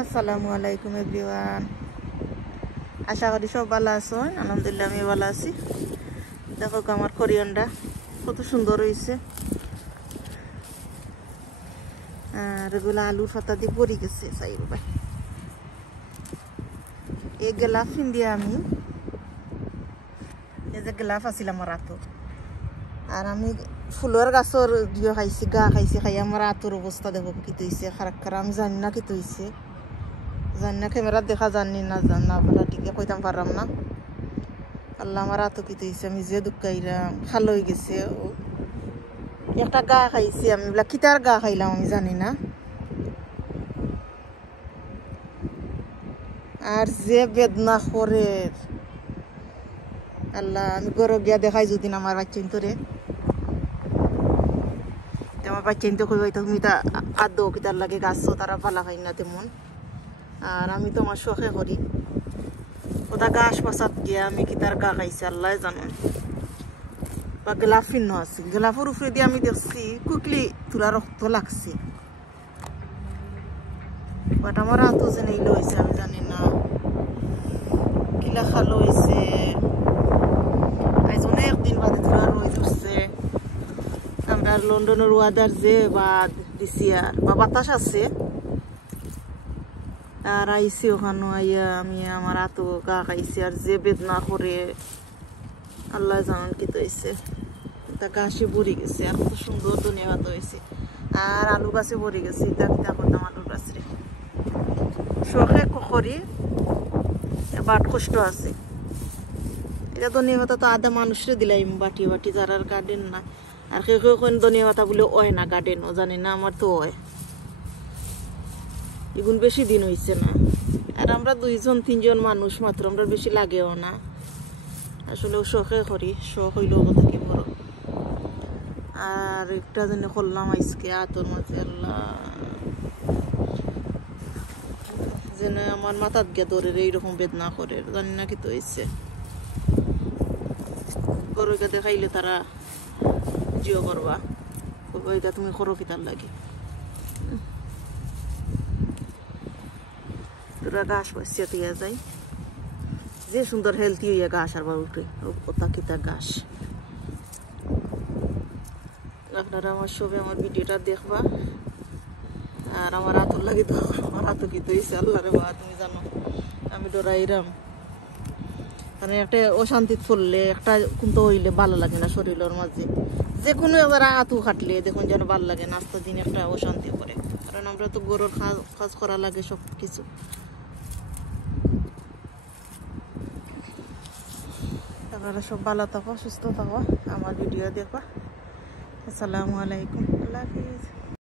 আসসালামু আলাইকুম এভরিওয়ান। আশা করি সব ভালো আছেন। আলহামদুলিল্লাহ আমি ভালো আছি। দেখো আমার কোরিয়ানটা কত সুন্দর হয়েছে, আর এগুলো আলুর পাতা দিয়ে পরি গেছে। চাইব ভাই এই গোলাপ দিয়ে আমি এই যে গোলাপ আছিল আমার হাতর, আর আমি ফুলের গাছের দিয়ে খাইছি, গা খাইছি, খাই আমার হাতর অবস্থা দেখো কি হয়েছে। খারাপ খারাপ আমি জানি না কি হয়েছে, জানি না, ক্যামেরা দেখা জানি না, না টিকে কইতাম পারলাম না। আল্লাহ আমার হাতও কি হয়েছে, আমি যে দুঃখাইলাম খালো হয়ে গেছে। একটা গা খাইছি আমি, বলে কিতার গা খাইলাম আমি জানি না। আর যে বেদনা করে আল্লাহ, আমি গরো গিয়া দেখাই যদি আমার বাচ্চা তোরে, আমার বাচ্চা তো কই তুমি তা আদৌ কিতার লাগে গাছ তারা ভালা খাই না তেমন। আর আমি তো আমার শখে করি ওটা গাছ পাশাত গিয়া আমি কিতার গা খাইছি আল্লাহ জানেন। বা গোলাপ ফিন্ন আছে, গোলাপের উপরে দিয়ে আমি দেখছি কুকলি তুলা রক্ত লাগছে, বাট আমার হাত যে নেইল হয়েছে আমি জানি না কিলা খালো হয়েছে। আজ অনেকদিন বাদে তুলা রয়ে ধরছে। আমরা লন্ডনের ওয়াদার যে বাদ দিছি আর বা বাতাস আছে, আর আইসি ওখানে আইয়া আমি আমার হাতও গা খাইছি। আর যে বেদনা করে আল্লাহ জানান কি তো হয়েছে। তা গাছে ভরে গেছে, আর কত সুন্দর ধনিয়া পাতা হয়েছে। আর আলু গাছে ভরে গেছে, এটা কিতা করতাম আলুর গাছে শখে করি, বাট কষ্ট আছে। এটা ধনিয়া পাতা তো আধা মানুষরে দিলাম বাটি বাটি, যার আর গার্ডেন না। আর কেউ কেউ ধনিয়া পাতা বলে ওয় না গার্ডেন, ও জানি না, আমার তো ওয়। এগুন বেশি দিন হয়েছে না, আর আমরা 2-3 মানুষ মাত্র, আমরা বেশি লাগেও না। আসলে শখে করি, শখ হইলেও কথা কি বড়। আর একটা যেন করলাম আজকে আতর মাঝে আল্লাহ, যেন আমার মাথাত গিয়া ধরে এইরকম বেদনা করে, জানি না কি তো হয়েছে। গরুকে দেখাইলে তারা জিও করবা, ওইটা তুমি করো কি তার লাগে। তোরা ঘাস পাইছে দিয়া যায়, যে সুন্দর হেলথি হইয়া ঘাস আর উঠে ওটা কিতা ঘাস। আপনারা আমার সবে আমার ভিডিওটা দেখবা। আর আমার হাতর লাগে তো, আমার হাত কি হয়েছে আল্লাহ রে বা, তুমি জানো আমি ডরাইরাম। মানে একটা অশান্তিত পড়লে একটা কিন্তু হইলে ভালো লাগে না শরীরের মাঝে, যে কোনো একবার আঁতু খাটলে দেখুন যেন ভালো লাগে না, আস্তে দিন একটা অশান্তি করে। কারণ আমরা তো গরুর কাজ করা লাগে সব কিছু। আপনারা সব ভালো থাকো, সুস্থ থাকো, আমার ভিডিও দেখো। আসসালামু আলাইকুম, আল্লাহ হাফিজ।